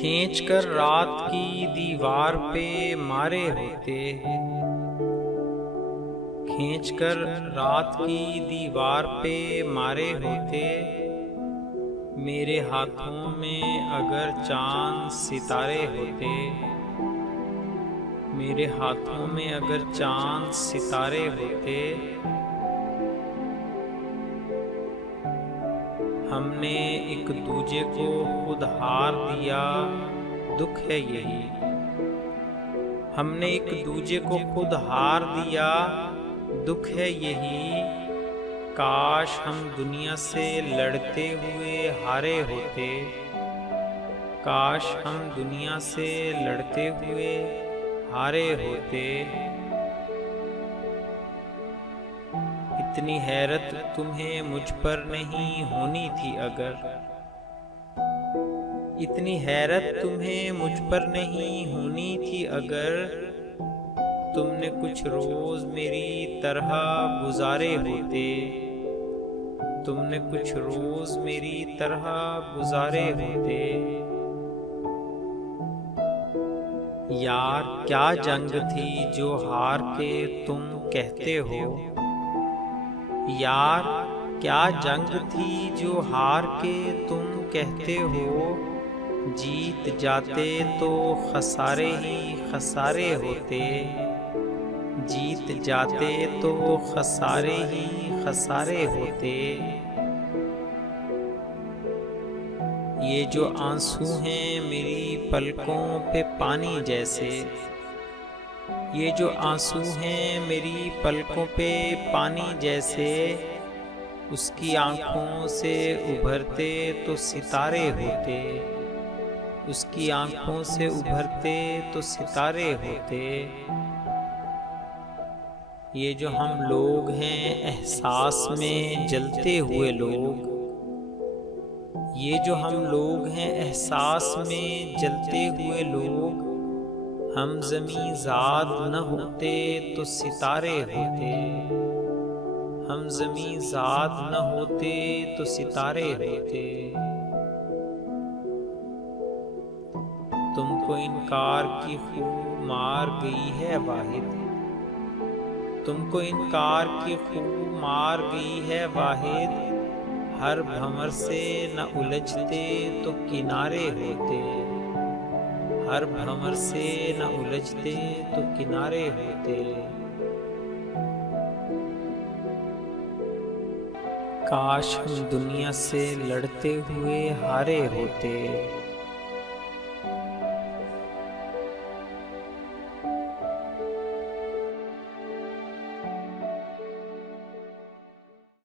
खींचकर रात की दीवार पे मारे होते, खींचकर रात की दीवार पे मारे होते। मेरे हाथों में अगर चांद सितारे होते, मेरे हाथों में अगर चांद सितारे होते। हमने एक दूजे को खुद हार दिया, दुख है यही। हमने एक दूजे को खुद हार दिया, दुख है यही। काश हम दुनिया से लड़ते हुए हारे होते, काश हम दुनिया से लड़ते हुए हारे होते। इतनी हैरत तुम्हें मुझ पर नहीं होनी थी अगर, इतनी हैरत तुम्हें मुझ पर नहीं होनी थी अगर तुमने कुछ रोज मेरी तरह गुजारे होते, तुमने कुछ रोज मेरी तरह गुजारे होते। यार क्या जंग थी जो हार के तुम कहते हो, यार क्या जंग थी जो हार के तुम कहते हो। जीत जाते तो खसारे ही खसारे होते, जीत जाते तो खसारे ही खसारे होते। ये जो आंसू हैं मेरी पलकों पे पानी जैसे, ये जो आंसू हैं मेरी पलकों पे पानी जैसे। उसकी आंखों से उभरते तो सितारे होते, उसकी आंखों से उभरते तो सितारे होते। ये जो हम लोग हैं एहसास में जलते हुए लोग, ये जो हम लोग हैं एहसास में जलते हुए लोग। हम ज़मीं ज़ाद न होते तो सितारे होते, हम ज़मीं ज़ाद न होते तो सितारे होते। तुमको इनकार की खूब मार गई है वाहिद, तुमको इनकार की खूब मार गई है वाहिद। हर भंवर से न उलझते तो किनारे होते, हर भंवर से न उलझते तो किनारे होते। काश हम दुनिया से लड़ते हुए हारे होते।